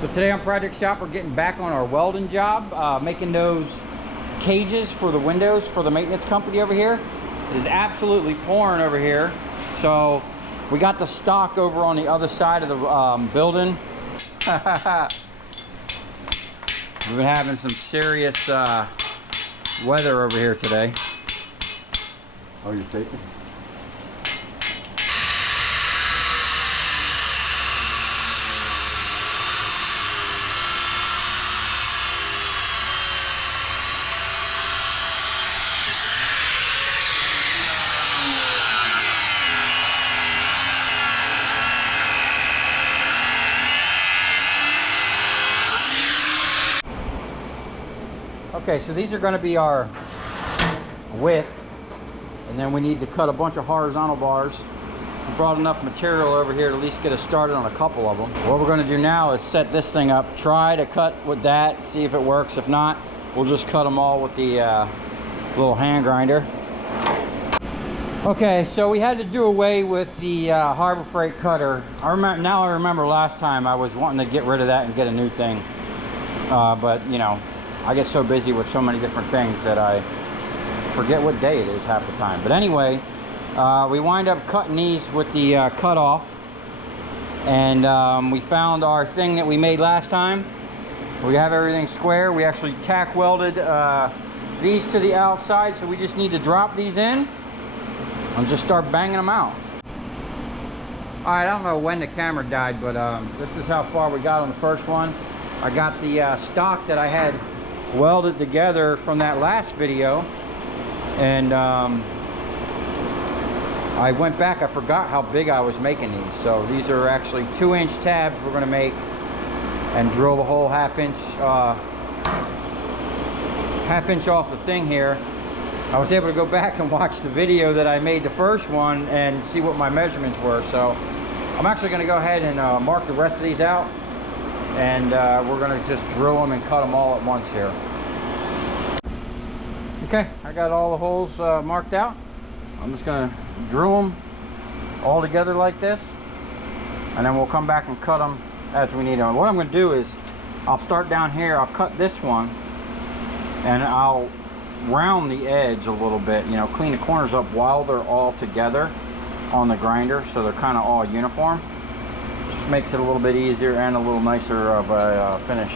So today on Project Shop, we're getting back on our welding job, making those cages for the windows for the maintenance company over here. It is absolutely pouring over here. So we got the stock over on the other side of the building. We've been having some serious weather over here today. Oh, you're taping? Okay, so these are going to be our width, and then we need to cut a bunch of horizontal bars. We brought enough material over here to at least get us started on a couple of them. What we're going to do now is set this thing up, try to cut with that, see if it works. If not, we'll just cut them all with the little hand grinder. Okay, so we had to do away with the Harbor Freight cutter. I remember last time I was wanting to get rid of that and get a new thing, but you know, I get so busy with so many different things that I forget what day it is half the time. But anyway, we wind up cutting these with the cutoff, and we found our thing that we made last time. We have everything square. We actually tack welded these to the outside, so we just need to drop these in and just start banging them out. All right, I don't know when the camera died, but this is how far we got on the first one. I got the stock that I had welded together from that last video, and I went back, I forgot how big I was making these. So these are actually 2-inch tabs we're going to make, and drill the whole half inch off the thing here. I was able to go back and watch the video that I made the first one and see what my measurements were. So I'm actually going to go ahead and mark the rest of these out, and we're going to just drill them and cut them all at once here. Okay, I got all the holes marked out. I'm just going to drill them all together like this, and then we'll come back and cut them as we need them. What I'm going to do is I'll start down here, I'll cut this one, and I'll round the edge a little bit, you know, clean the corners up while they're all together on the grinder, so they're kind of all uniform. Just makes it a little bit easier and a little nicer of a finish.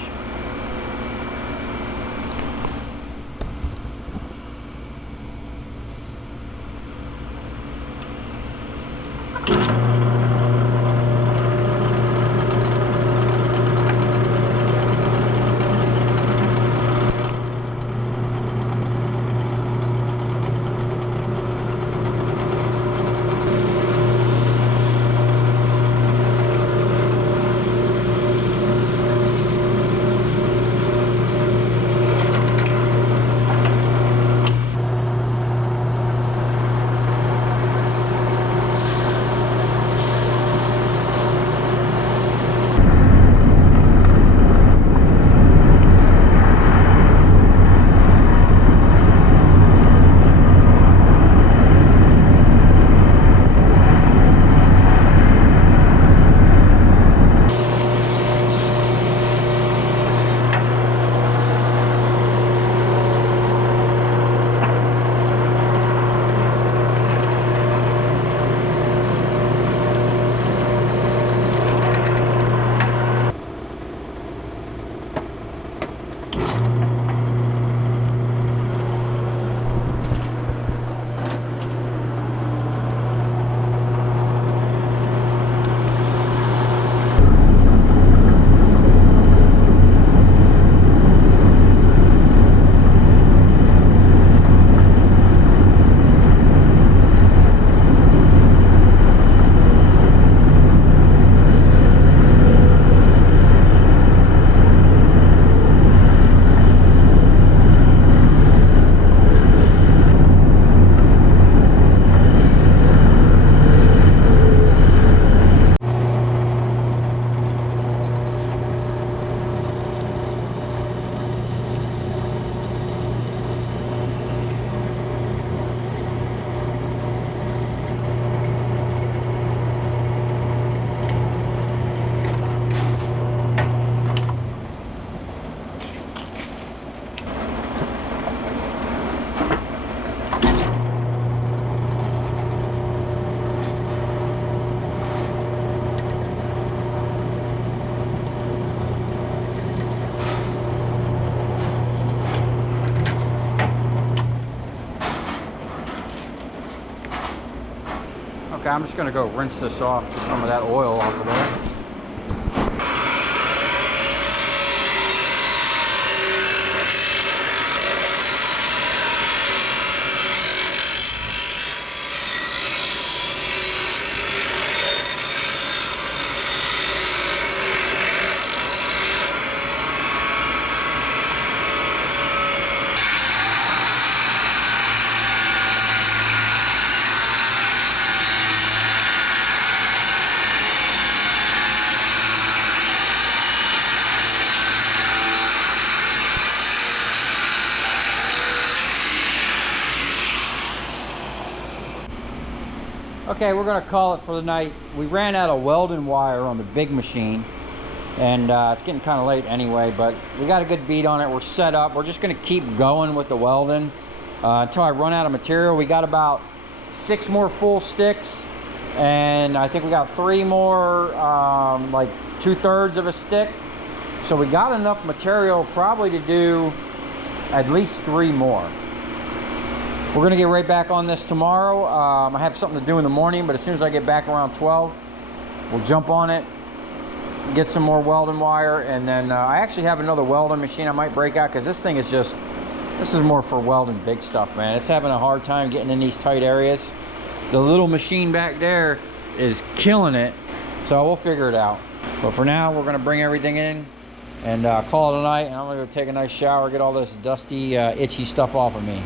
I'm just gonna go rinse this off, some of that oil off of there. Okay, we're gonna call it for the night. We ran out of welding wire on the big machine, and it's getting kind of late anyway, but we got a good beat on it. We're set up. We're just gonna keep going with the welding until I run out of material. We got about 6 more full sticks, and I think we got 3 more, like 2/3 of a stick. So we got enough material probably to do at least 3 more. We're gonna get right back on this tomorrow. I have something to do in the morning, but as soon as I get back around 12, we'll jump on it, get some more welding wire, and then I actually have another welding machine I might break out, because this thing is just, this is more for welding big stuff, man. It's having a hard time getting in these tight areas. The little machine back there is killing it, so we'll figure it out. But for now, we're gonna bring everything in and call it a night, and I'm gonna go take a nice shower, get all this dusty, itchy stuff off of me.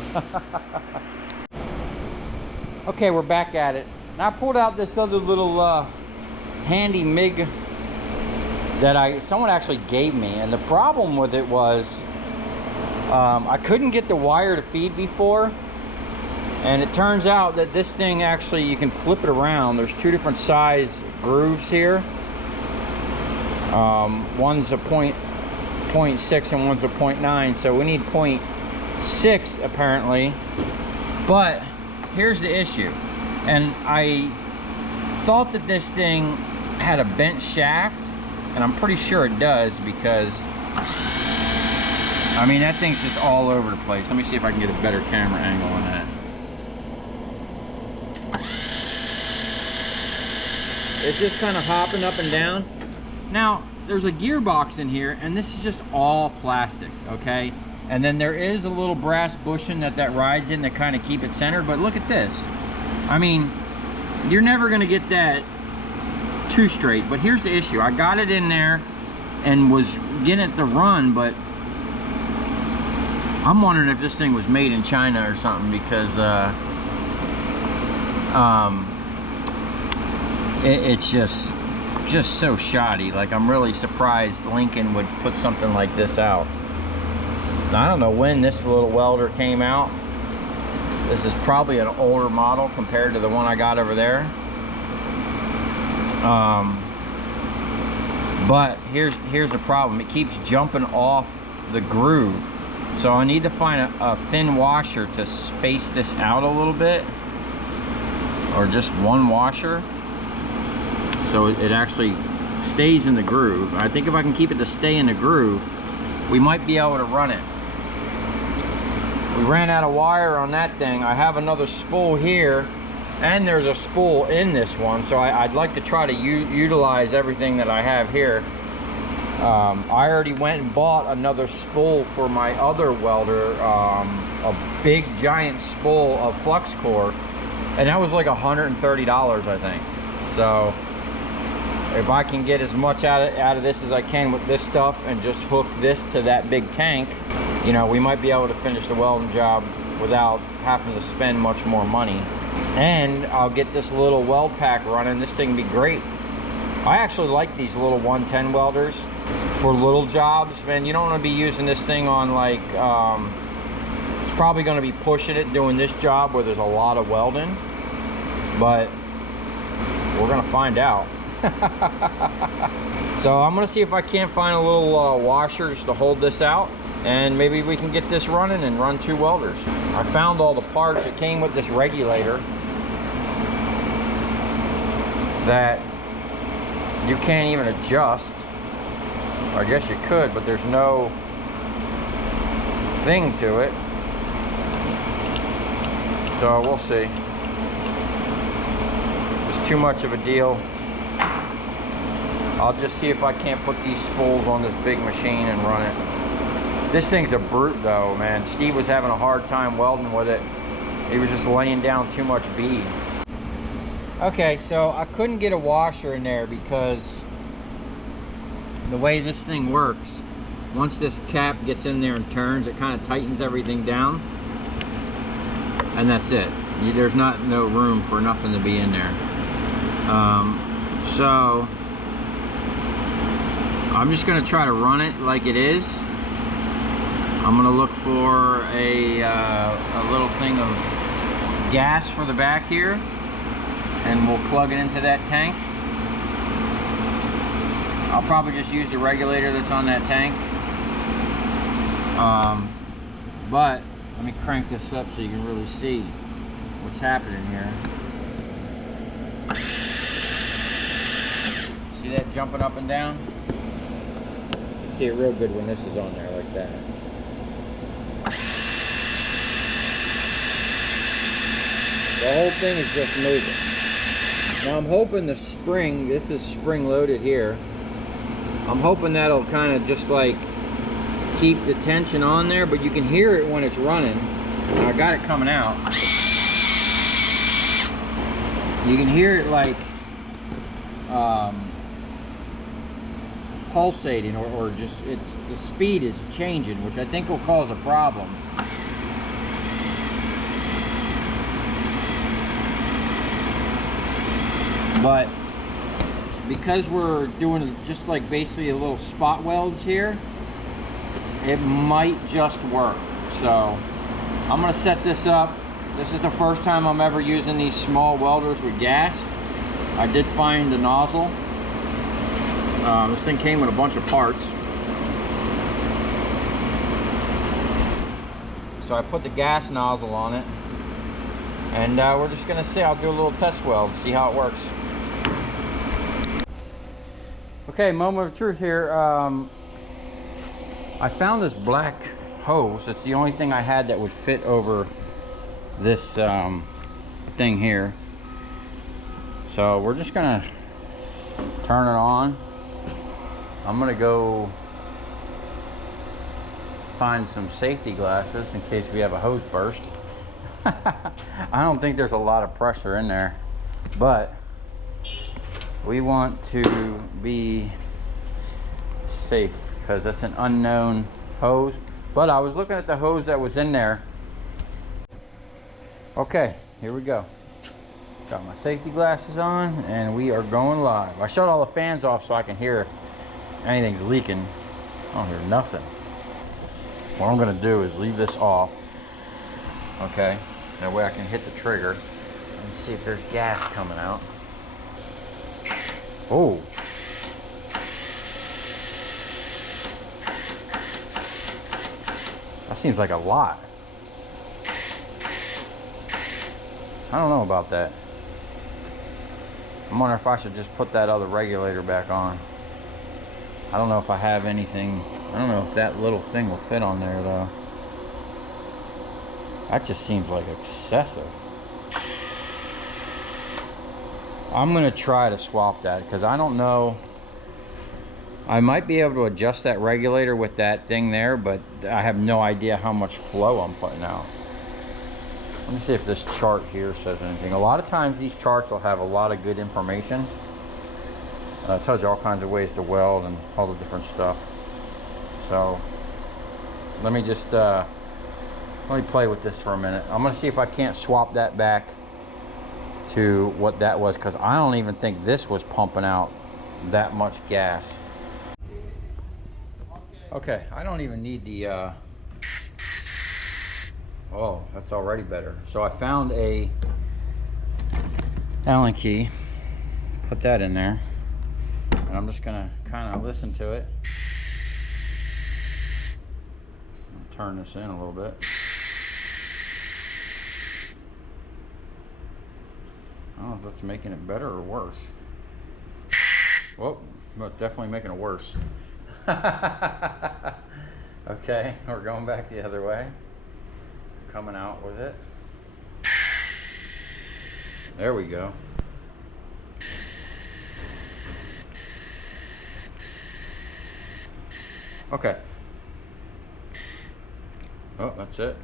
Okay, we're back at it. Now I pulled out this other little handy MIG that someone actually gave me, and the problem with it was I couldn't get the wire to feed before, and it turns out that this thing actually, you can flip it around. There's 2 different size grooves here. One's a 0.6 and one's a 0.9, so we need 0.6 apparently. But here's the issue, and I thought that this thing had a bent shaft, and I'm pretty sure it does, because I mean, that thing's just all over the place. Let me see if I can get a better camera angle on that. It's just kind of hopping up and down. Now, there's a gearbox in here, and this is just all plastic, okay? And then there is a little brass bushing that rides in to kind of keep it centered, but look at this. I mean, you're never gonna get that too straight, but here's the issue. I got it in there and was getting it to run, but I'm wondering if this thing was made in China or something, because it's just so shoddy. Like, I'm really surprised Lincoln would put something like this out. Now, I don't know when this little welder came out. This is probably an older model compared to the one I got over there. But here's the problem. It keeps jumping off the groove. So I need to find a thin washer to space this out a little bit, or just one washer, so it actually stays in the groove. I think if I can keep it to stay in the groove, we might be able to run it. We ran out of wire on that thing. I have another spool here, and there's a spool in this one, so I'd like to try to utilize everything that I have here. I already went and bought another spool for my other welder, a big giant spool of flux core, and that was like $130, I think. So if I can get as much out of this as I can with this stuff, and just hook this to that big tank, you know, we might be able to finish the welding job without having to spend much more money. And I'll get this little weld pack running. This thing will be great. I actually like these little 110 welders for little jobs. Man, you don't want to be using this thing on, like, it's probably going to be pushing it doing this job where there's a lot of welding, but we're going to find out. So I'm going to see if I can't find a little washer just to hold this out, and maybe we can get this running and run 2 welders. I found all the parts. It came with this regulator that you can't even adjust. I guess you could, but there's no thing to it. So we'll see. Just too much of a deal. I'll just see if I can't put these spools on this big machine and run it. This thing's a brute though, man. Steve was having a hard time welding with it. He was just laying down too much bead. Okay, so I couldn't get a washer in there because the way this thing works, once this cap gets in there and turns, it kind of tightens everything down, and that's it. There's no room for nothing to be in there. So I'm just going to try to run it like it is. I'm going to look for a little thing of gas for the back here, and we'll plug it into that tank. I'll probably just use the regulator that's on that tank. But let me crank this up so you can really see what's happening here. See that jumping up and down? You see it real good when this is on there like that. The whole thing is just moving. Now I'm hoping the spring, this is spring loaded here, I'm hoping that'll kind of just like keep the tension on there, but you can hear it when it's running. I got it coming out. You can hear it like pulsating, or just the speed is changing, which I think will cause a problem. But because we're doing just like basically a little spot welds here, it might just work. So I'm gonna set this up. This is the first time I'm ever using these small welders with gas. I did find the nozzle. This thing came with a bunch of parts. So I put the gas nozzle on it, and we're just gonna see. I'll do a little test weld, see how it works. Okay, moment of truth here. I found this black hose. It's the only thing I had that would fit over this thing here. So we're just gonna turn it on. I'm gonna go find some safety glasses in case we have a hose burst. I don't think there's a lot of pressure in there, but we want to be safe because that's an unknown hose. But I was looking at the hose that was in there. Okay, here we go. Got my safety glasses on and we are going live. I shut all the fans off so I can hear if anything's leaking. I don't hear nothing. What I'm gonna do is leave this off. Okay, that way I can hit the trigger and see if there's gas coming out. Oh. That seems like a lot. I don't know about that. I'm wondering if I should just put that other regulator back on. I don't know if I have anything. I don't know if that little thing will fit on there though. That just seems like excessive. I'm gonna try to swap that because I don't know. I might be able to adjust that regulator with that thing there, but I have no idea how much flow I'm putting out. Let me see if this chart here says anything. A lot of times these charts will have a lot of good information. It tells you all kinds of ways to weld and all the different stuff. So let me just let me play with this for a minute. I'm gonna see if I can't swap that back to what that was, because I don't even think this was pumping out that much gas. Okay, I don't even need the oh, that's already better. So I found a Allen key, put that in there, and I'm just gonna kind of listen to it. I'll turn this in a little bit. I don't know if that's making it better or worse. Whoa, definitely making it worse. Okay, we're going back the other way. Coming out with it. There we go. Okay. Oh, that's it.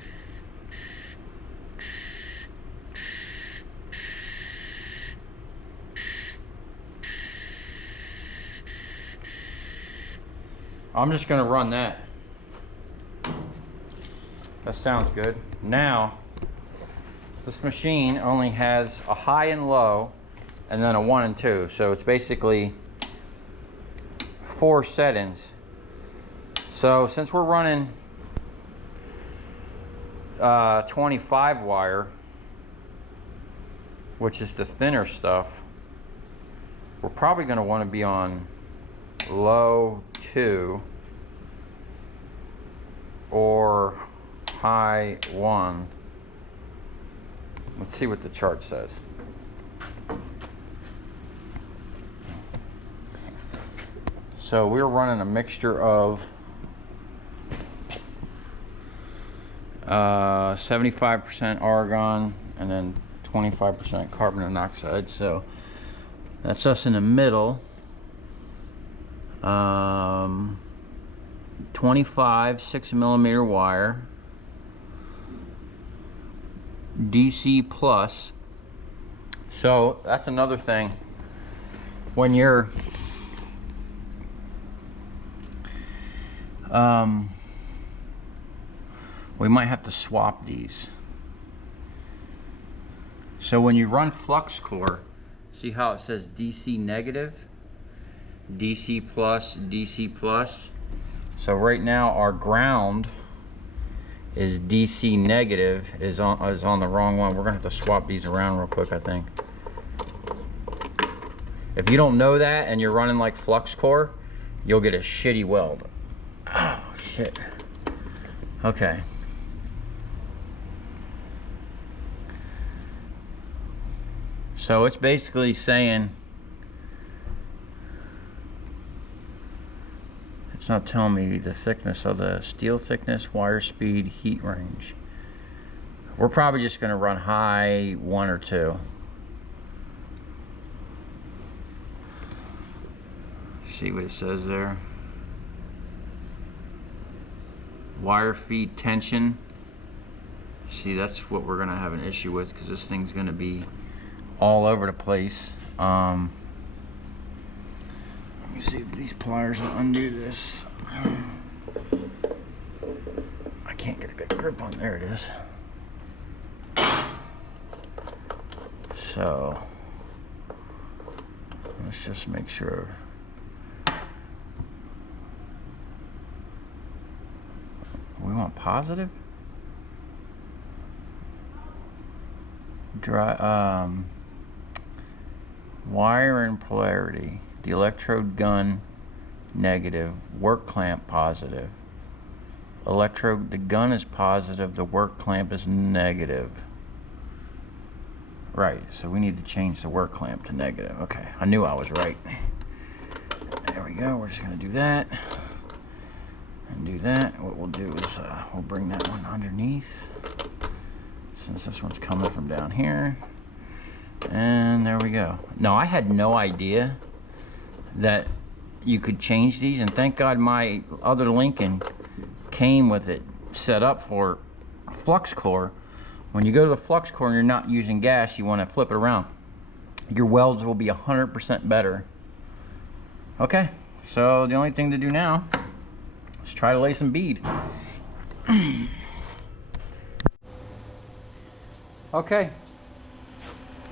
I'm just gonna run that. That sounds good. Now, this machine only has a high and low, and then a 1 and 2. So it's basically 4 settings. So since we're running 25 wire, which is the thinner stuff, we're probably gonna wanna be on low 2 or high 1. Let's see what the chart says. So we're running a mixture of 75% argon and then 25% carbon monoxide. So that's us in the middle. 25 6mm wire, DC plus. So that's another thing. When you're we might have to swap these. So when you run flux core, see how it says DC negative, DC plus, DC plus. So right now our ground is DC negative, is on the wrong one. We're gonna have to swap these around real quick, I think. If you don't know that and you're running like flux core, you'll get a shitty weld. Oh shit. Okay. So it's basically saying, it's not telling me the thickness of the steel thickness, wire speed, heat range. We're probably just gonna run high 1 or 2. See what it says there. Wire feed tension. See, that's what we're gonna have an issue with, because this thing's gonna be all over the place. Let me see if these pliers will undo this. I can't get a good grip on. There it is. So let's just make sure. We want positive. Dry. Wire and polarity. The electrode gun negative, work clamp positive. Electrode, the gun is positive, the work clamp is negative. Right, so we need to change the work clamp to negative. Okay, I knew I was right. There we go, we're just gonna do that. And do that. What we'll do is we'll bring that one underneath, since this one's coming from down here. And there we go. Now, I had no idea that you could change these, and thank God my other Lincoln came with it set up for flux core. When you go to the flux core and you're not using gas, you want to flip it around. Your welds will be 100% better. Okay, so the only thing to do now is try to lay some bead. Okay.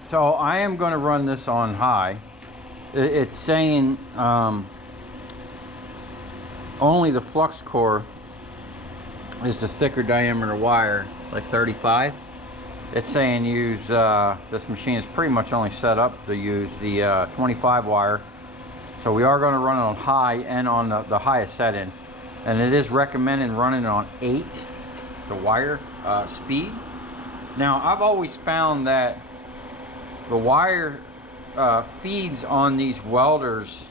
So I am going to run this on high. It's saying only the flux core is the thicker diameter wire, like 35. It's saying use, this machine is pretty much only set up to use the 25 wire. So we are going to run it on high and on the highest setting. And it is recommended running on 8, the wire speed. Now, I've always found that the wire feeds on these welders,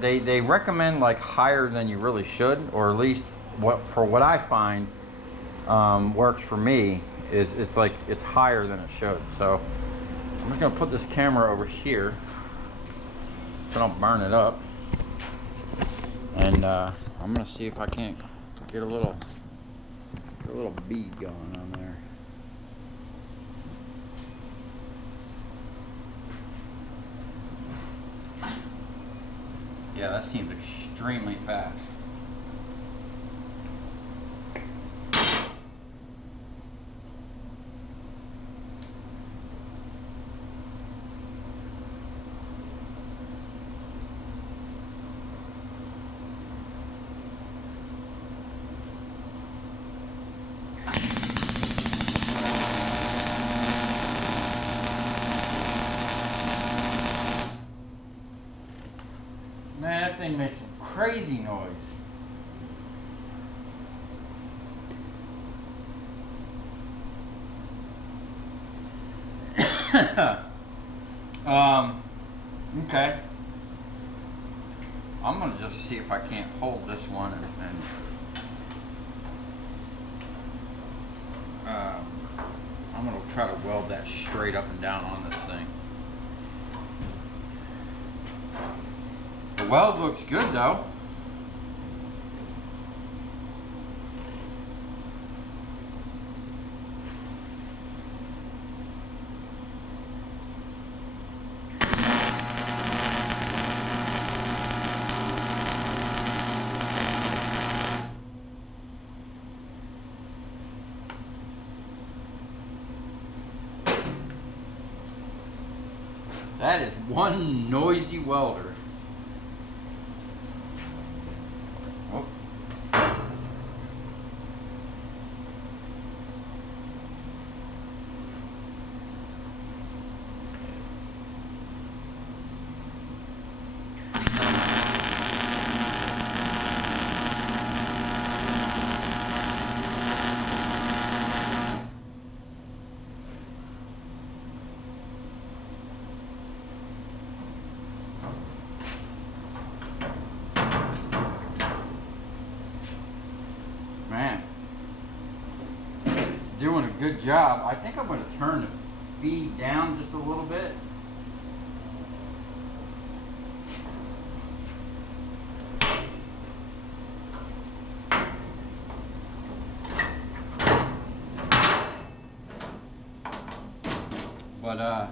they recommend like higher than you really should, or at least what I find works for me is it's higher than it should. So I'm just gonna put this camera over here so I don't burn it up. And I'm gonna see if I can't get a little bead going on there. Yeah, that seems extremely fast. Man, that thing makes some crazy noise. Okay. I'm gonna just see if I can't hold this one and I'm gonna try to weld that straight up and down on this thing. The weld looks good though. That is one noisy welder. Oh. Man, it's doing a good job. I think I'm going to turn the feed down just a little bit. But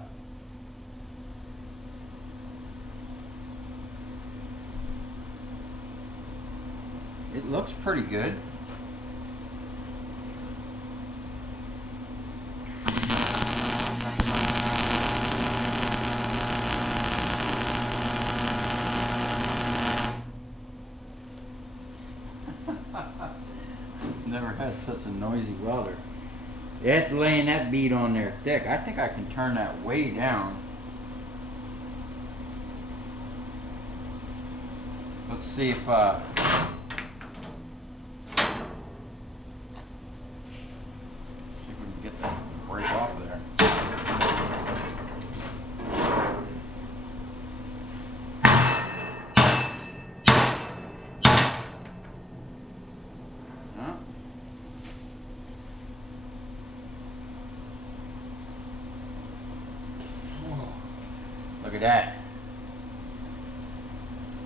it looks pretty good. Never had such a noisy welder. Yeah, it's laying that bead on there thick. I think I can turn that way down. Let's see if see if we can get that to break off there. Look at that.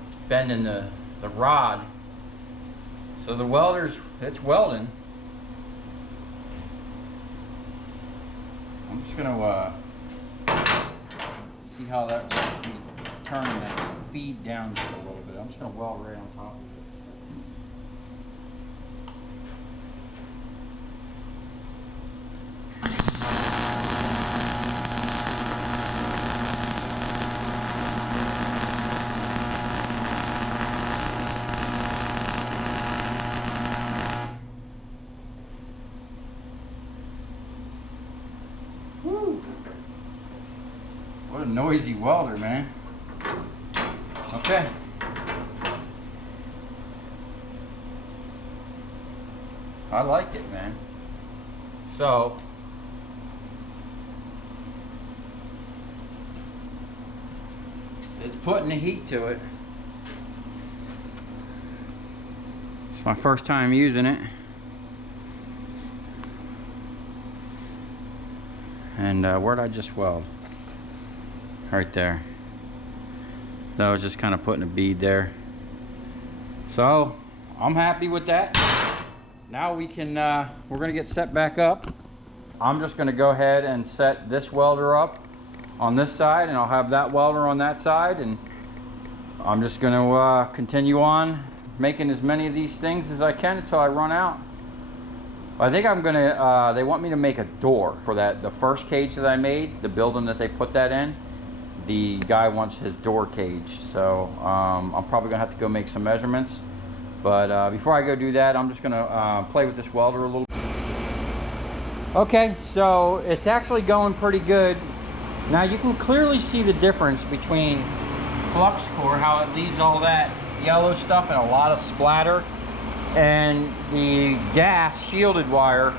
It's bending the rod. So the it's welding. I'm just gonna see how that works. Turning that feed down just a little bit. I'm just gonna weld right on top of it. Woo. What a noisy welder, man. Okay. I like it, man. So, it's putting the heat to it. It's my first time using it. And where'd I just weld? Right there. That was just kind of putting a bead there. So I'm happy with that. Now we can, we're gonna get set back up. I'm just gonna go ahead and set this welder up on this side, and I'll have that welder on that side, and I'm just gonna continue on making as many of these things as I can until I run out. I think I'm gonna, they want me to make a door for that, the first cage that I made, the building that they put that in. The guy wants his door caged, so I'm probably gonna have to go make some measurements. But before I go do that, I'm just gonna play with this welder a little. Okay, so it's actually going pretty good. Now you can clearly see the difference between flux core, how it leaves all that yellow stuff and a lot of splatter, and the gas shielded wire.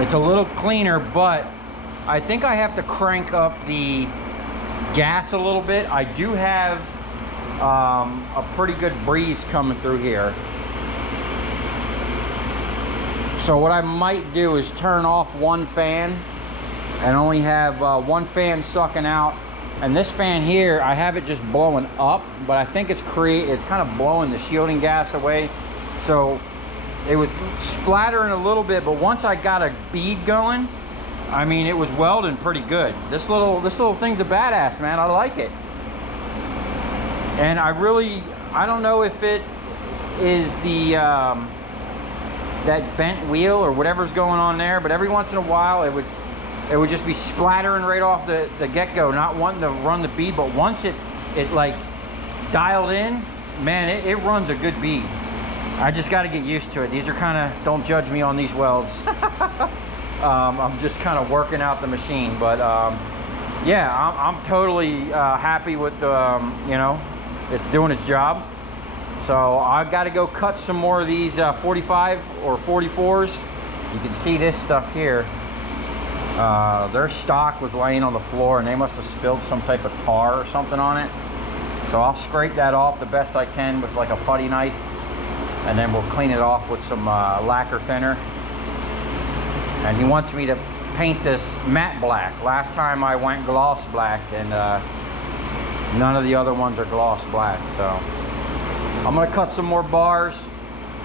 It's a little cleaner, but I think I have to crank up the gas a little bit. I do have a pretty good breeze coming through here. So what I might do is turn off one fan and only have one fan sucking out. And this fan here, I have it just blowing up, but I think it's kind of blowing the shielding gas away. So it was splattering a little bit, but once I got a bead going, I mean, it was welding pretty good. This little thing's a badass, man. I like it. And I don't know if it is the that bent wheel or whatever's going on there, but every once in a while it would just be splattering right off the get-go, not wanting to run the bead, but once it like dialed in, man, it runs a good bead. I just got to get used to it. These are kind of, don't judge me on these welds. I'm just kind of working out the machine, but yeah, I'm totally happy with the, you know, it's doing its job. So I've got to go cut some more of these 45 or 44s. You can see this stuff here. Their stock was laying on the floor, and they must have spilled some type of tar or something on it. So I'll scrape that off the best I can with like a putty knife, and then we'll clean it off with some lacquer thinner. And he wants me to paint this matte black. Last time I went gloss black, and none of the other ones are gloss black. So I'm gonna cut some more bars,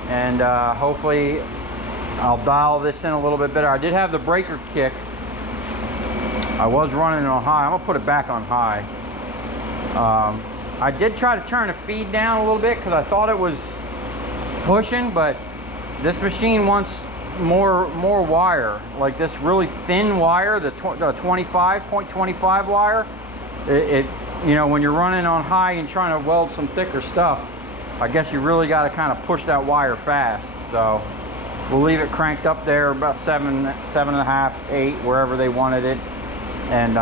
and hopefully I'll dial this in a little bit better. I did have the breaker kick. I was running it on high. I'm gonna put it back on high. I did try to turn the feed down a little bit because I thought it was pushing, but this machine wants more wire, like this really thin wire, the 0.25 wire. It you know, when you're running on high and trying to weld some thicker stuff, I guess you really got to kind of push that wire fast. So we'll leave it cranked up there about 7.5, 8, wherever they wanted it, and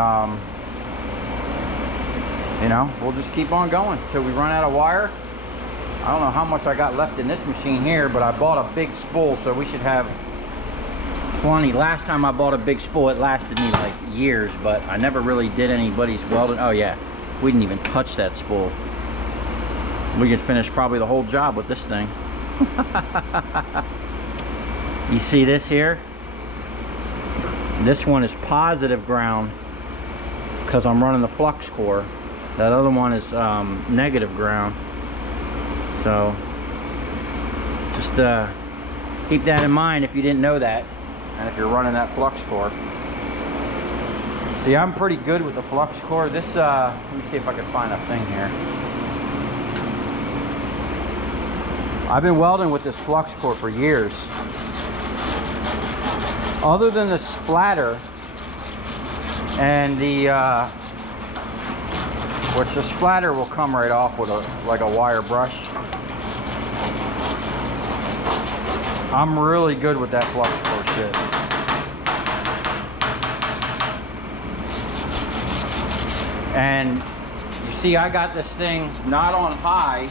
you know, we'll just keep on going till we run out of wire. I don't know how much I got left in this machine here, but I bought a big spool, so we should have plenty. Last time I bought a big spool, it lasted me like years, but I never really did anybody's welding. Oh yeah, we didn't even touch that spool. We could finish probably the whole job with this thing. You see this here? This one is positive ground because I'm running the flux core. That other one is negative ground. So just keep that in mind if you didn't know that, and if you're running that flux core. See, I'm pretty good with the flux core. This, let me see if I can find a thing here. I've been welding with this flux core for years. Other than the splatter and the, which the splatter will come right off with like a wire brush. I'm really good with that flux core shit. And you see, I got this thing not on high,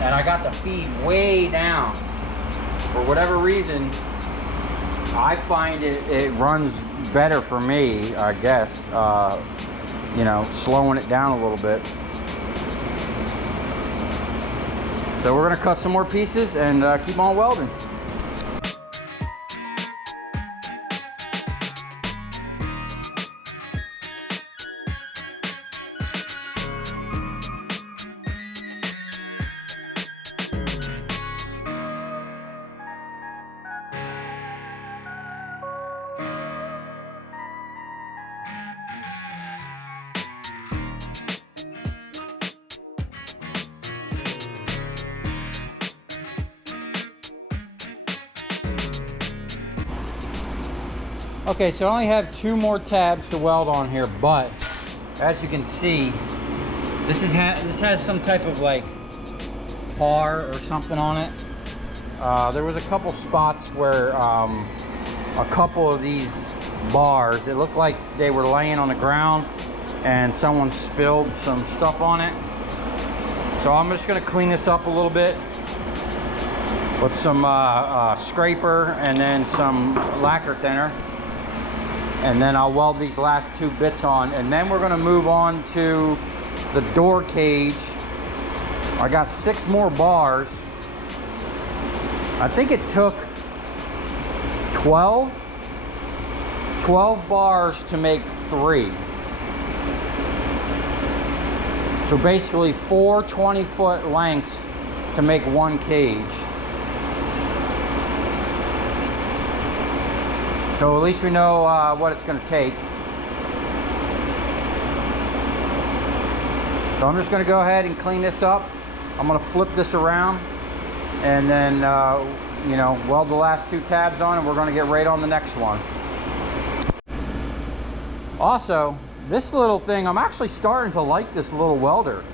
and I got the feed way down. For whatever reason, I find it runs better for me, I guess. You know, slowing it down a little bit. So we're gonna cut some more pieces and keep on welding. Okay, so I only have 2 more tabs to weld on here, but as you can see, this has some type of like tar or something on it. There was a couple spots where a couple of these bars, it looked like they were laying on the ground and someone spilled some stuff on it. So I'm just going to clean this up a little bit with some scraper and then some lacquer thinner, and then I'll weld these last 2 bits on, and then we're going to move on to the door cage. I got 6 more bars. I think it took 12 bars to make 3. So basically 4 20-foot lengths to make 1 cage. So at least we know what it's going to take. So I'm just going to go ahead and clean this up. I'm going to flip this around and then you know, weld the last 2 tabs on, and we're going to get right on the next one. Also, this little thing, I'm actually starting to like this little welder,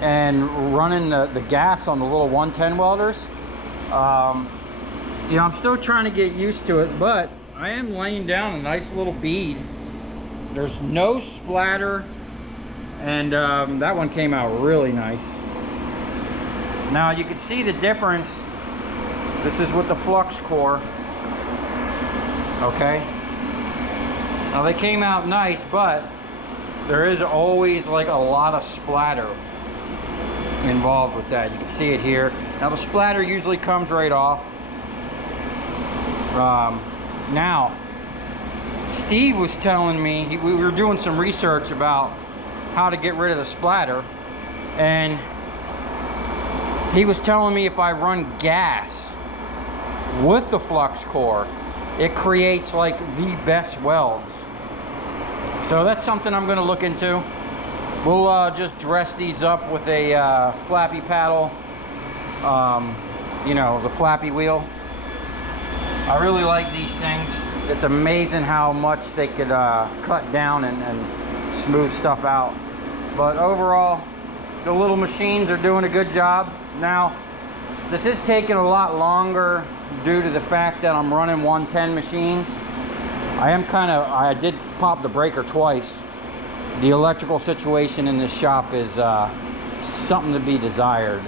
and running the gas on the little 110 welders. You know, I'm still trying to get used to it, but I am laying down a nice little bead. There's no splatter, and that one came out really nice. Now you can see the difference. This is with the flux core. Okay. Now they came out nice, but there is always like a lot of splatter involved with that. You can see it here. Now the splatter usually comes right off. Now, Steve was telling me, we were doing some research about how to get rid of the splatter, and he was telling me if I run gas with the flux core, it creates like the best welds. So that's something I'm going to look into. We'll just dress these up with a flappy paddle, you know, the flappy wheel. I really like these things. It's amazing how much they could cut down and smooth stuff out. But overall, the little machines are doing a good job. Now, this is taking a lot longer due to the fact that I'm running 110 machines. I did pop the breaker twice. The electrical situation in this shop is something to be desired.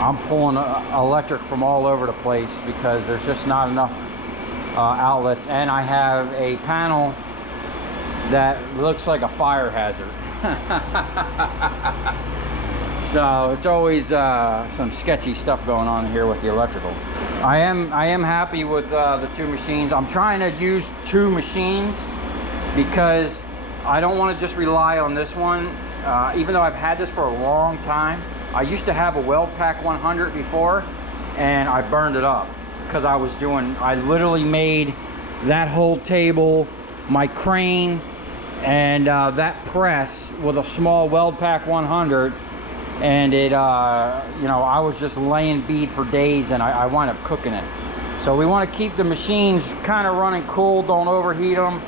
I'm pulling electric from all over the place because there's just not enough outlets, and I have a panel that looks like a fire hazard. So it's always some sketchy stuff going on here with the electrical. I am happy with the 2 machines. I'm trying to use 2 machines because I don't want to just rely on this one. Even though I've had this for a long time, I used to have a WeldPack 100 before, and I burned it up because I literally made that whole table, my crane, and that press with a small WeldPack 100, and it, you know, I was just laying bead for days, and I wound up cooking it. So we want to keep the machines kind of running cool, don't overheat them.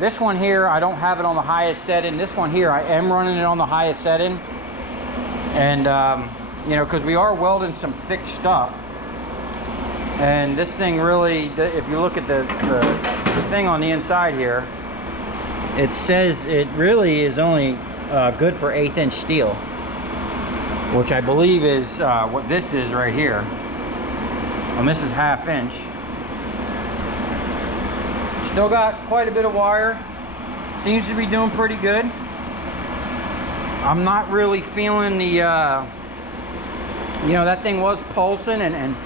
This one here, I don't have it on the highest setting. This one here, I am running it on the highest setting. And, you know, because we are welding some thick stuff. And this thing really, if you look at the thing on the inside here, it says it really is only good for 1/8 inch steel, which I believe is what this is right here. And this is 1/2 inch. Still got quite a bit of wire. Seems to be doing pretty good. I'm not really feeling the, you know, that thing was pulsing and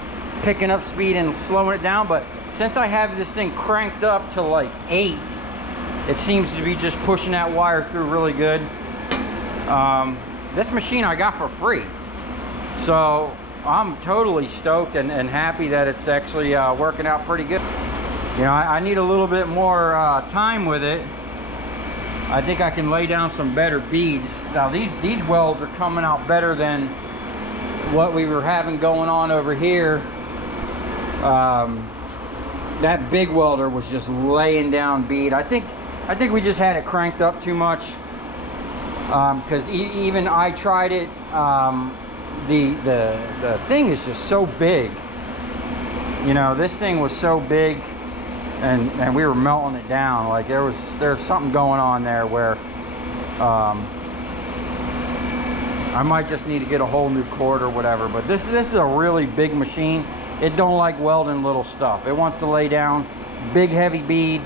picking up speed and slowing it down, but since I have this thing cranked up to like 8, it seems to be just pushing that wire through really good. This machine I got for free, so I'm totally stoked and happy that it's actually working out pretty good. You know, I need a little bit more time with it. I think I can lay down some better beads. Now these welds are coming out better than what we were having going on over here. that big welder was just laying down bead. I think we just had it cranked up too much, because even I tried it. The thing is just so big. You know, this thing was so big, and we were melting it down. Like there's something going on there where I might just need to get a whole new cord or whatever. But this is a really big machine. It don't like welding little stuff. It wants to lay down big heavy bead,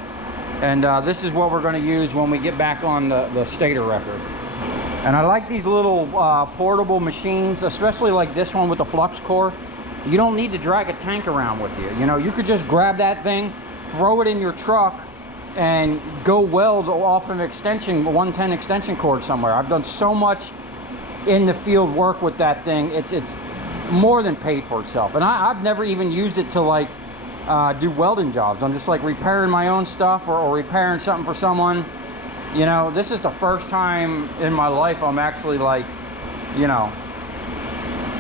and this is what we're going to use when we get back on the stator record. And I like these little portable machines, especially like this one with the flux core. You don't need to drag a tank around with you. You know, you could just grab that thing, throw it in your truck, and go weld off an extension, 110 extension cord somewhere. I've done so much in the field work with that thing. It's more than paid for itself. And I've never even used it to like do welding jobs. I'm just like repairing my own stuff or repairing something for someone. You know, this is the first time in my life I'm actually like, you know,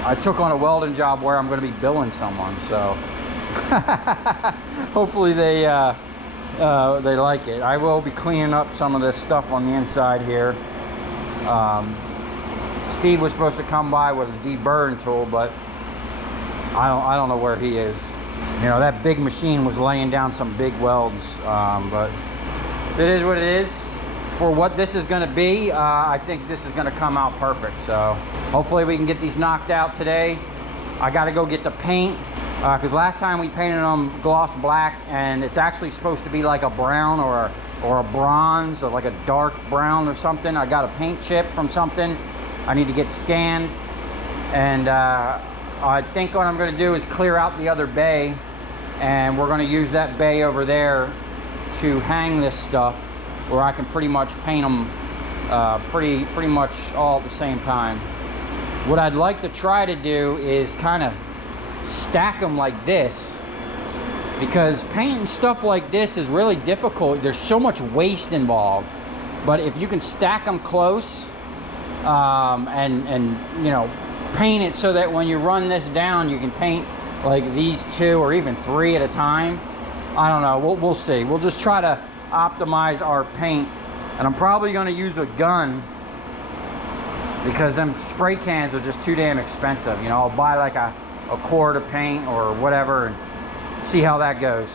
I took on a welding job where I'm going to be billing someone. So hopefully they like it. I will be cleaning up some of this stuff on the inside here. Steve was supposed to come by with a deburring tool, but I don't know where he is. You know, that big machine was laying down some big welds, but it is what it is. For what this is going to be, I think this is going to come out perfect. So hopefully we can get these knocked out today. I got to go get the paint, because last time we painted them gloss black, and it's actually supposed to be like a brown or a bronze, or like a dark brown or something. I got a paint chip from something. I need to get scanned, and I think what I'm going to do is clear out the other bay, and we're going to use that bay over there to hang this stuff, where I can pretty much paint them pretty much all at the same time. What I'd like to try to do is kind of stack them like this, because painting stuff like this is really difficult. There's so much waste involved. But if you can stack them close, and you know, paint it so that when you run this down, you can paint like these 2 or even 3 at a time. I don't know, we'll see. We'll just try to optimize our paint, and I'm probably going to use a gun, because them spray cans are just too damn expensive. You know, I'll buy like a quart of paint or whatever and see how that goes.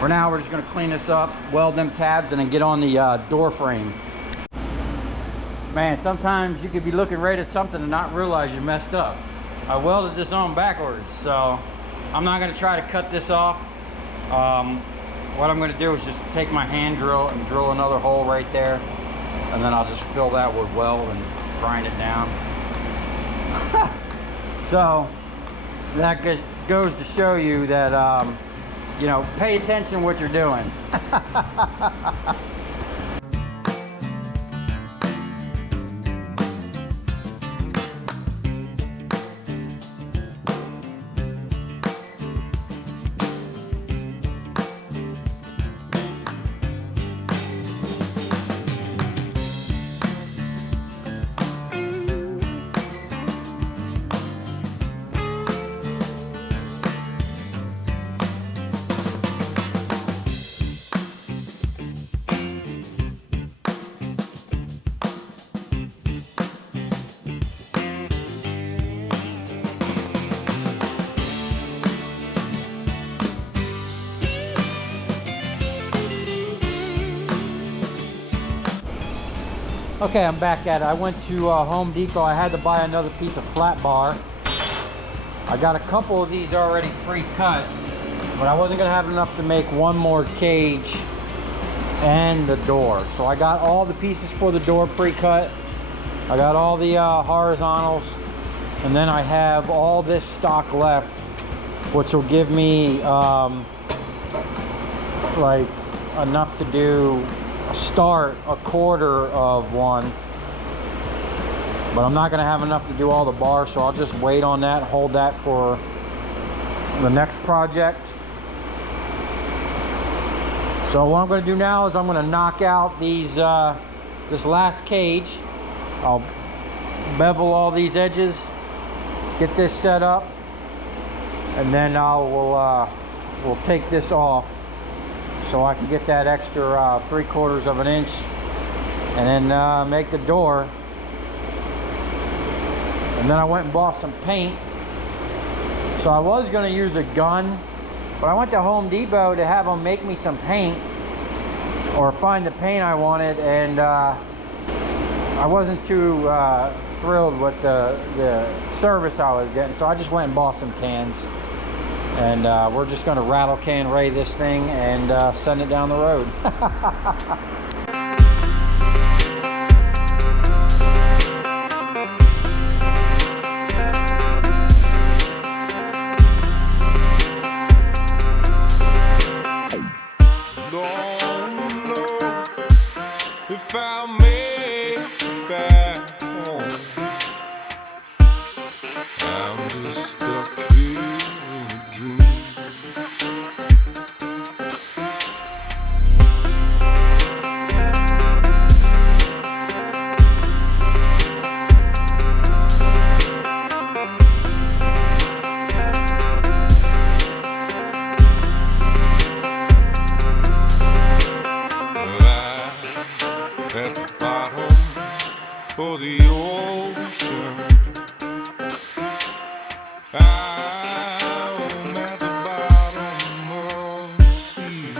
For now, we're just going to clean this up, weld them tabs, and then get on the door frame. Man, sometimes you could be looking right at something and not realize you messed up. I welded this on backwards, so I'm not going to try to cut this off. What I'm going to do is just take my hand drill and drill another hole right there, and then I'll just fill that with weld and grind it down. So that goes to show you that, you know, pay attention to what you're doing. Okay, I'm back at it. I went to Home Depot. I had to buy another piece of flat bar. I got a couple of these already pre-cut, but I wasn't gonna have enough to make one more cage and the door. So I got all the pieces for the door pre-cut. I got all the horizontals, and then I have all this stock left, which will give me like enough to do start a quarter of one, but I'm not going to have enough to do all the bars, so I'll just wait on that, hold that for the next project. So what I'm going to do now is I'm going to knock out these this last cage. I'll bevel all these edges, get this set up, and then I will we'll take this off so I can get that extra 3/4 of an inch and then make the door. And then I went and bought some paint. So I was going to use a gun, but I went to Home Depot to have them make me some paint or find the paint I wanted, and I wasn't too thrilled with the service I was getting, so I just went and bought some cans. And we're just going to rattle can ray this thing and send it down the road. If I make it back home, I'm just stuck here in a dream. At the bottom of the ocean, I'm at the bottom of the sea.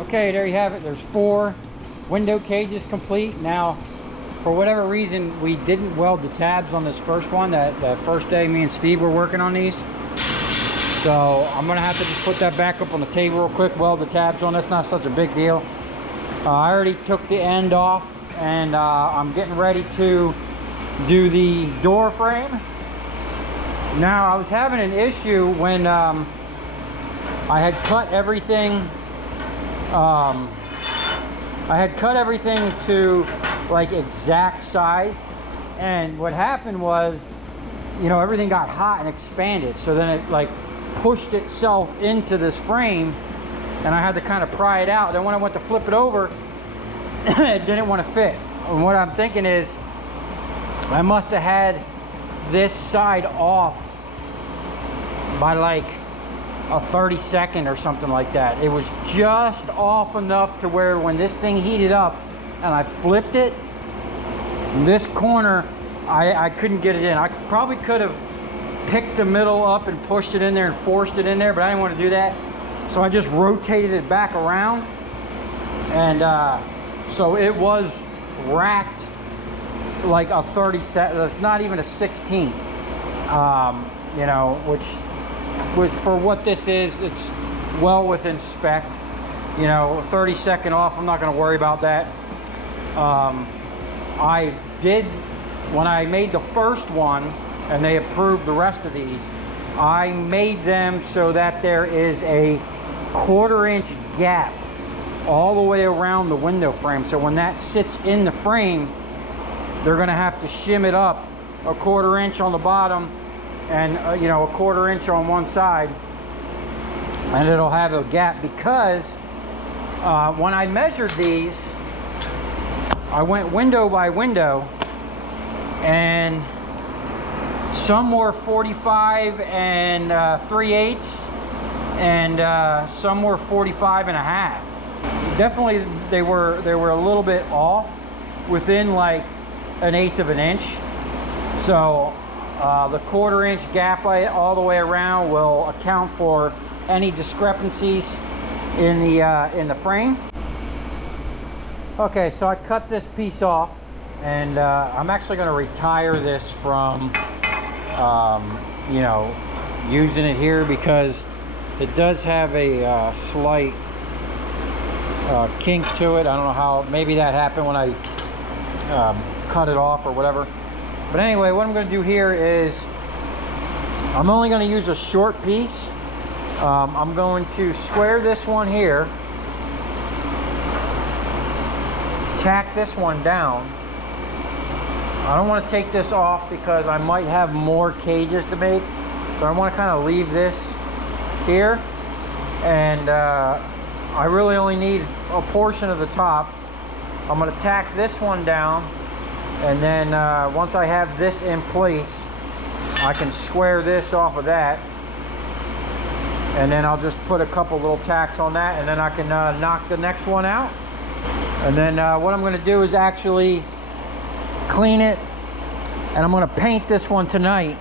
Okay, there you have it. There's 4 window cages complete. Now, for whatever reason, we didn't weld the tabs on this first one. That first day me and Steve were working on these. So I'm gonna have to just put that back up on the table real quick, weld the tabs on. That's not such a big deal. I already took the end off, and I'm getting ready to do the door frame. Now, I was having an issue when I had cut everything. I had cut everything to like exact size, and what happened was, you know, everything got hot and expanded, so then it like pushed itself into this frame, and I had to kind of pry it out. Then when I went to flip it over, it didn't want to fit. And what I'm thinking is I must have had this side off by like a 32nd or something like that. It was just off enough to where when this thing heated up and I flipped it, this corner I couldn't get it in. I probably could have picked the middle up and pushed it in there and forced it in there, but I didn't want to do that. So I just rotated it back around. And so it was racked like a 37, it's not even a 16th, you know, which for what this is, it's well within spec. You know, 32nd off, I'm not going to worry about that. I did, when I made the first one and they approved the rest of these, I made them so that there is a 1/4 inch gap all the way around the window frame. So when that sits in the frame, they're going to have to shim it up a 1/4 inch on the bottom and you know, a 1/4 inch on one side, and it'll have a gap. Because when I measured these, I went window by window, and some were 45 and 3/8, and some were 45 and a half. Definitely they were a little bit off, within like 1/8 of an inch. So the 1/4 inch gap all the way around will account for any discrepancies in the frame. Okay, so I cut this piece off, and I'm actually going to retire this from you know, using it here, because it does have a slight kink to it. I don't know how, maybe that happened when I cut it off or whatever. But anyway, what I'm going to do here is I'm only going to use a short piece. I'm going to square this one here, tack this one down. I don't want to take this off because I might have more cages to make, so I want to kind of leave this here. And I really only need a portion of the top. I'm going to tack this one down, and then once I have this in place, I can square this off of that, and then I'll just put a couple little tacks on that, and then I can knock the next one out. And then what I'm going to do is actually clean it, and I'm going to paint this one tonight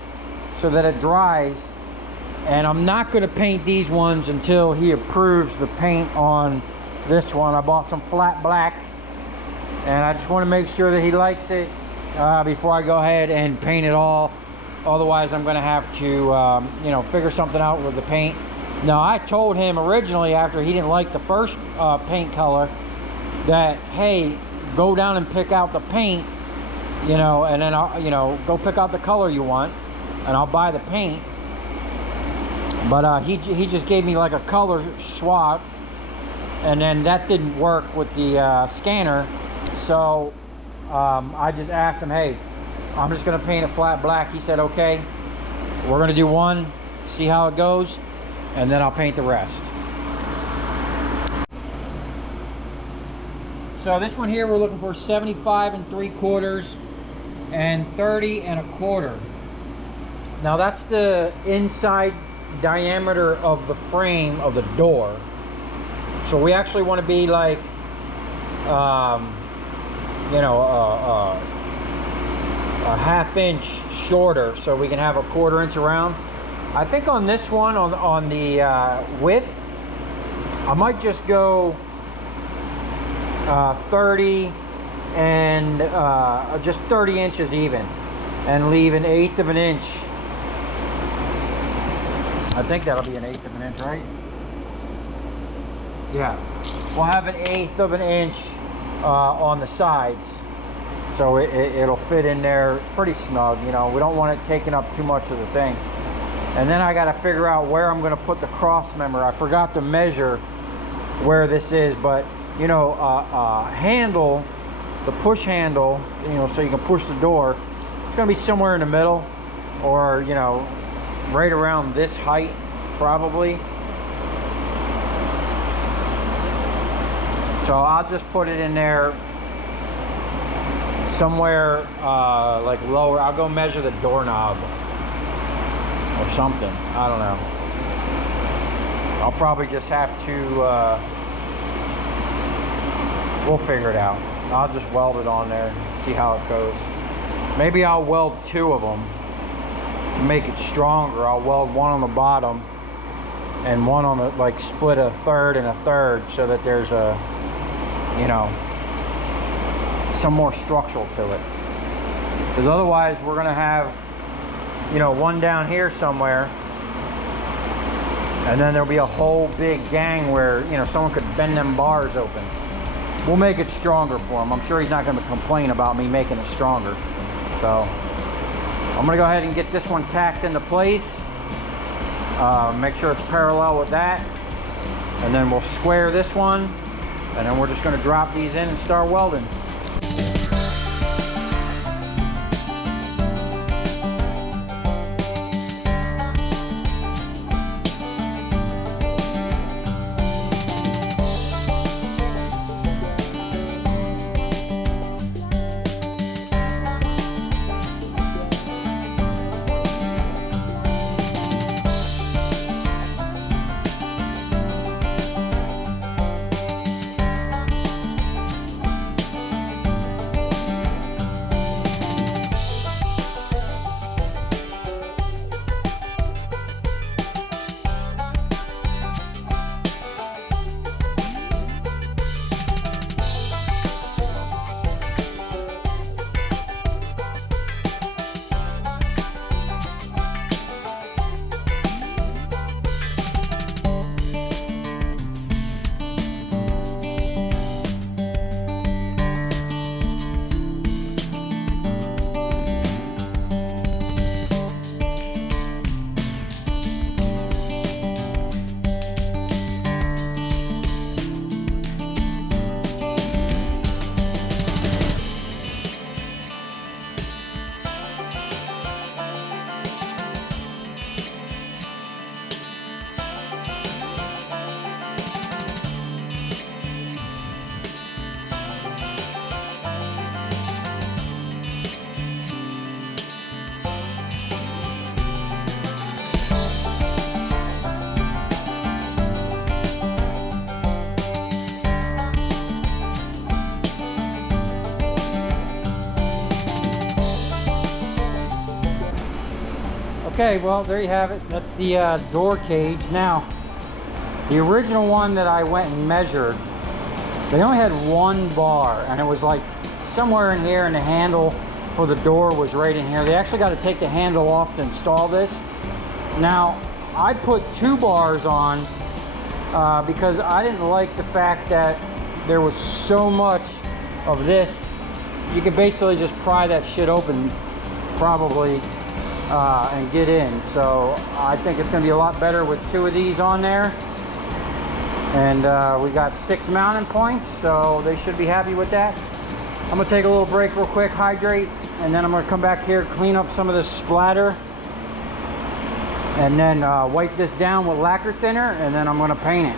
so that it dries. And I'm not going to paint these ones until he approves the paint on this one. I bought some flat black, and I just want to make sure that he likes it before I go ahead and paint it all. Otherwise I'm going to have to you know, figure something out with the paint. Now, I told him originally, after he didn't like the first paint color, that hey, go down and pick out the paint, you know, and then I'll, you know, go pick out the color you want, and I'll buy the paint. But he just gave me like a color swap, and then that didn't work with the scanner. So I just asked him, hey, I'm just gonna paint it flat black. He said, okay, we're gonna do one, see how it goes, and then I'll paint the rest. So this one here, we're looking for 75 3/4 and 30 1/4. Now that's the inside diameter of the frame of the door. So we actually want to be like you know, a 1/2 inch shorter, so we can have a 1/4 inch around. I think on this one, on the width, I might just go 30 and just 30 inches even, and leave 1/8 of an inch. I think that'll be 1/8 of an inch, right? Yeah, we'll have 1/8 of an inch on the sides, so it'll fit in there pretty snug. You know, we don't want it taking up too much of the thing. And then I got to figure out where I'm going to put the cross member. I forgot to measure where this is, but you know, handle, the push handle, you know, so you can push the door, it's going to be somewhere in the middle, or you know, right around this height probably. So I'll just put it in there somewhere like lower. I'll go measure the doorknob or something. I don't know. I'll probably just have to we'll figure it out. I'll just weld it on there, see how it goes. Maybe I'll weld 2 of them to make it stronger. I'll weld 1 on the bottom and 1 on the, like split a third and a third, so that there's a, you know, some more structural to it. Because otherwise we're gonna have, you know, 1 down here somewhere, and then there'll be a whole big gang where, you know, someone could bend them bars open. We'll make it stronger for him. I'm sure he's not gonna complain about me making it stronger. So I'm gonna go ahead and get this one tacked into place. Make sure it's parallel with that. And then we'll square this one. And then we're just gonna drop these in and start welding. Okay, well, there you have it. That's the door cage. Now, the original one that I went and measured, they only had 1 bar, and it was like somewhere in here, and the handle for the door was right in here. They actually got to take the handle off to install this. Now, I put 2 bars on because I didn't like the fact that there was so much of this. You could basically just pry that shit open, probably, and get in. So I think it's going to be a lot better with 2 of these on there. And we got 6 mounting points, so they should be happy with that. I'm going to take a little break real quick, hydrate, and then I'm going to come back here, clean up some of this splatter, and then wipe this down with lacquer thinner, and then I'm going to paint it.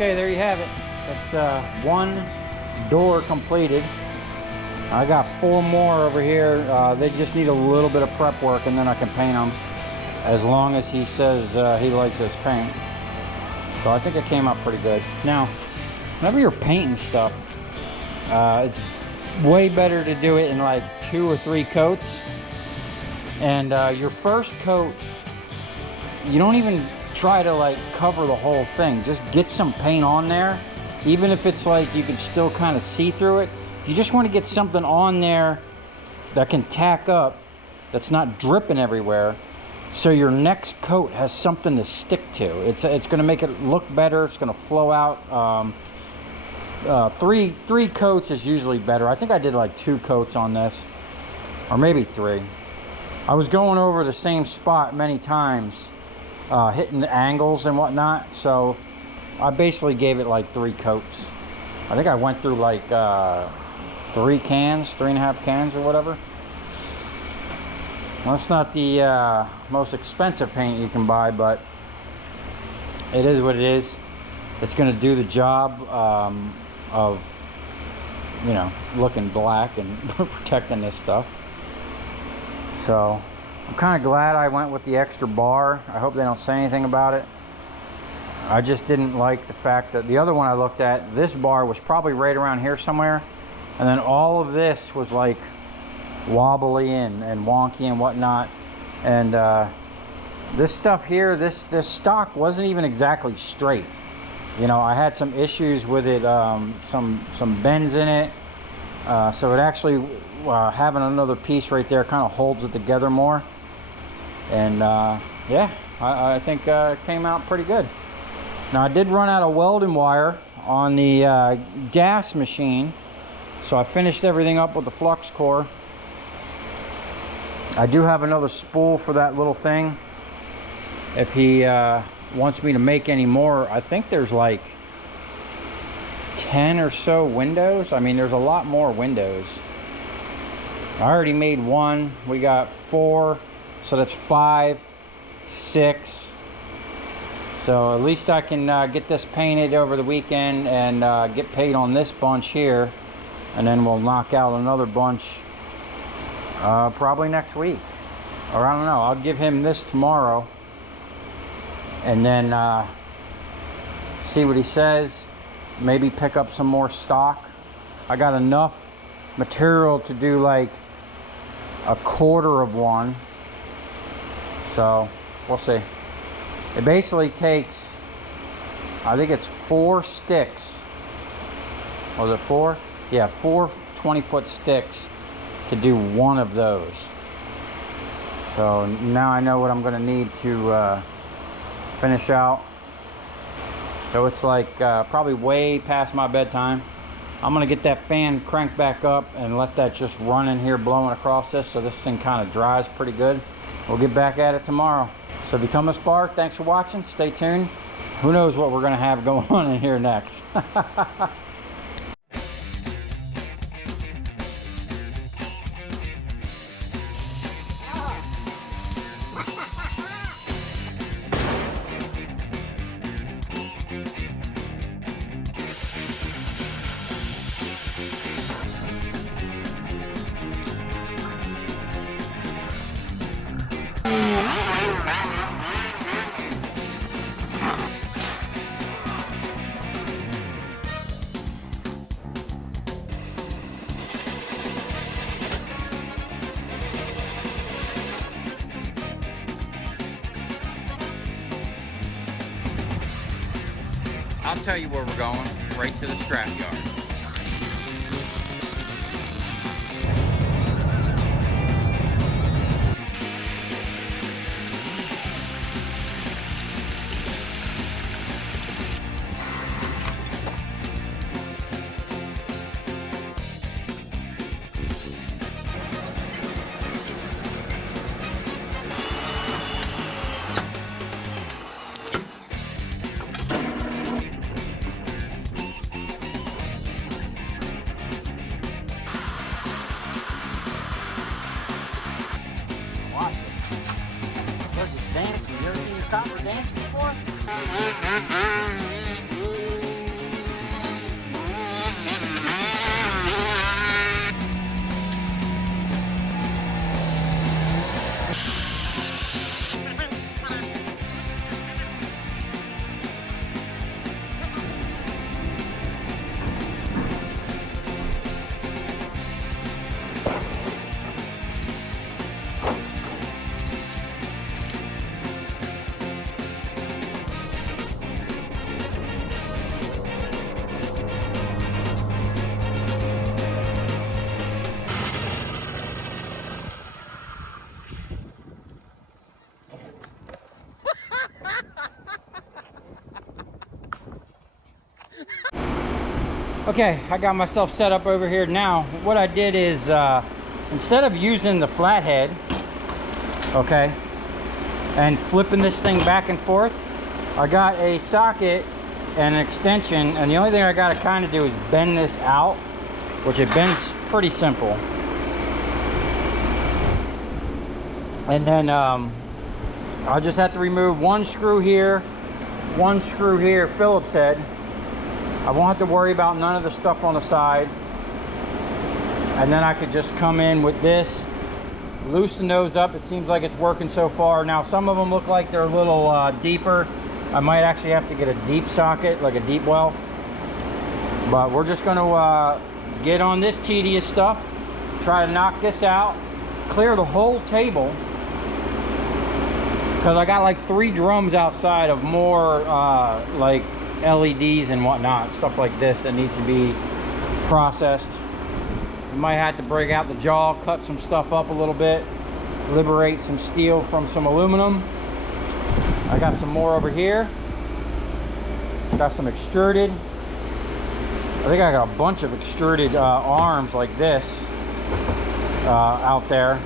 Okay, there you have it. That's 1 door completed. I got 4 more over here. They just need a little bit of prep work, and then I can paint them, as long as he says he likes this paint. So I think it came out pretty good. Now, whenever you're painting stuff, it's way better to do it in like 2 or 3 coats. And your first coat, you don't even try to like cover the whole thing. Just get some paint on there, even if it's like you can still kind of see through it, you just want to get something on there that can tack up, that's not dripping everywhere, so your next coat has something to stick to. It's going to make it look better. It's going to flow out. Three coats is usually better. I think I did like 2 coats on this, or maybe 3. I was going over the same spot many times, hitting the angles and whatnot, so I basically gave it like 3 coats. I think I went through like 3 cans, 3.5 cans or whatever. Well, it's not the most expensive paint you can buy, but it is what it is. It's going to do the job of, you know, looking black and protecting this stuff. So I'm kind of glad I went with the extra bar. I hope they don't say anything about it. I just didn't like the fact that the other one I looked at, this bar was probably right around here somewhere, and then all of this was like wobbly and wonky and whatnot. And this stuff here, this stock wasn't even exactly straight. You know, I had some issues with it, some bends in it, so it actually having another piece right there kind of holds it together more. And yeah, I think it came out pretty good. Now I did run out of welding wire on the gas machine, so I finished everything up with the flux core. I do have another spool for that little thing if he wants me to make any more. I think there's like 10 or so windows. I mean, there's a lot more windows. I already made 1. We got 4, so that's 5, 6. So at least I can get this painted over the weekend and get paid on this bunch here, and then we'll knock out another bunch probably next week, or I don't know. I'll give him this tomorrow and then see what he says. Maybe pick up some more stock. I got enough material to do like a quarter of one, so we'll see. It basically takes, I think it's 4 sticks. Was it 4? Yeah, 4 20-foot sticks to do one of those. So now I know what I'm going to need to finish out. So it's like probably way past my bedtime. I'm going to get that fan cranked back up and let that just run in here blowing across this, so this thing kind of dries pretty good. We'll get back at it tomorrow. So if you come this far, thanks for watching. Stay tuned. Who knows what we're going to have going on in here next. I'll tell you where we're going, right to the scrap yard. Dancing. You ever seen your copper dance before? Okay, I got myself set up over here. Now what I did is instead of using the flathead, okay, and flipping this thing back and forth, I got a socket and an extension, and the only thing I got to kind of do is bend this out, which it bends pretty simple. And then I'll just have to remove one screw here, Phillips head. I won't have to worry about none of the stuff on the side. And then I could just come in with this, loosen those up. It seems like it's working so far. Now some of them look like they're a little deeper. I might actually have to get a deep socket, like a deep well. But we're just gonna get on this tedious stuff, try to knock this out, clear the whole table, because I got like 3 drums outside of more like LEDs and whatnot, stuff like this that needs to be processed. We might have to break out the jaw, cut some stuff up a little bit, liberate some steel from some aluminum. I got some more over here. Got some extruded. I think I got a bunch of extruded arms like this out there.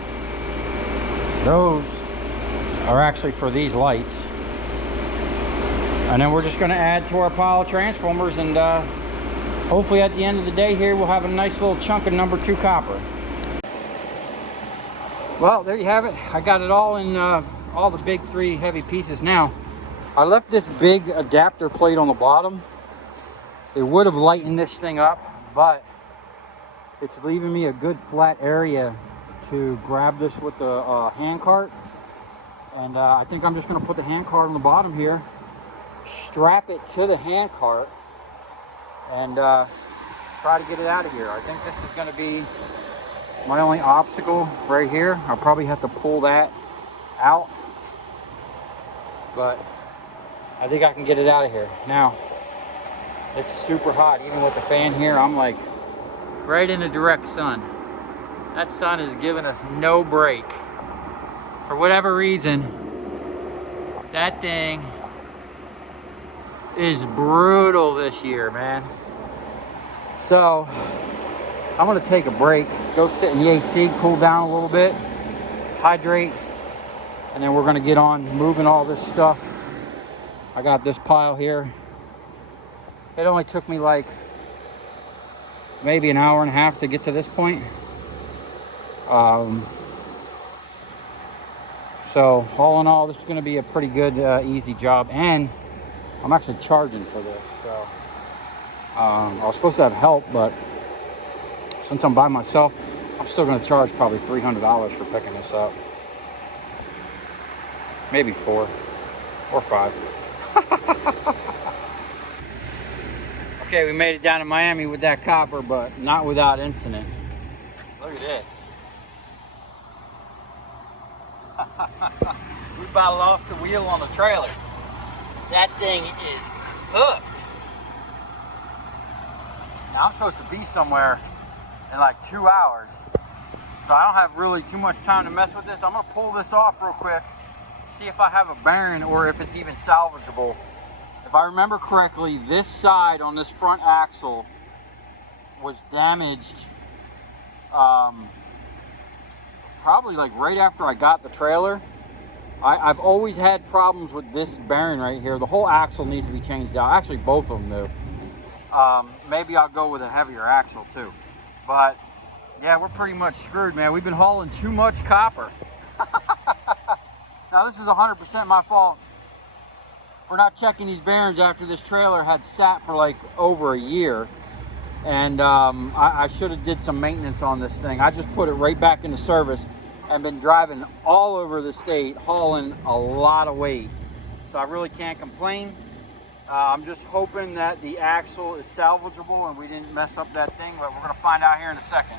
Those are actually for these lights. And then we're just going to add to our pile of transformers, and hopefully at the end of the day here we'll have a nice little chunk of number 2 copper. Well, there you have it. I got it all in all the big 3 heavy pieces. Now I left this big adapter plate on the bottom. It would have lightened this thing up, but it's leaving me a good flat area to grab this with the hand cart. And I think I'm just going to put the hand cart on the bottom here, strap it to the hand cart, and try to get it out of here. I think this is going to be my only obstacle right here. I'll probably have to pull that out, but I think I can get it out of here. Now, it's super hot. Even with the fan here, I'm like right in the direct sun. That sun is giving us no break. For whatever reason, that thing is brutal this year, man. So I'm gonna take a break, go sit in the AC, cool down a little bit, hydrate, and then we're gonna get on moving all this stuff. I got this pile here. It only took me like maybe an hour and a half to get to this point. So all in all, this is going to be a pretty good, easy job. And I'm actually charging for this. So I was supposed to have help, but since I'm by myself, I'm still going to charge probably $300 for picking this up. Maybe 4 or 5. Okay, we made it down to Miami with that copper, but not without incident. Look at this. We about lost the wheel on the trailer. That thing is cooked. Now I'm supposed to be somewhere in like 2 hours, so I don't have really too much time to mess with this. I'm gonna pull this off real quick, see if I have a bearing or if it's even salvageable. If I remember correctly, this side on this front axle was damaged probably like right after I got the trailer. I've always had problems with this bearing right here. The whole axle needs to be changed out. Actually, both of them do. Maybe I'll go with a heavier axle too. But yeah, we're pretty much screwed, man. We've been hauling too much copper. Now this is 100% my fault for not checking these bearings after this trailer had sat for like over a year. And I should have did some maintenance on this thing. I just put it right back into service and been driving all over the state, hauling a lot of weight. So I really can't complain. I'm just hoping that the axle is salvageable and we didn't mess up that thing, but we're gonna find out here in a second.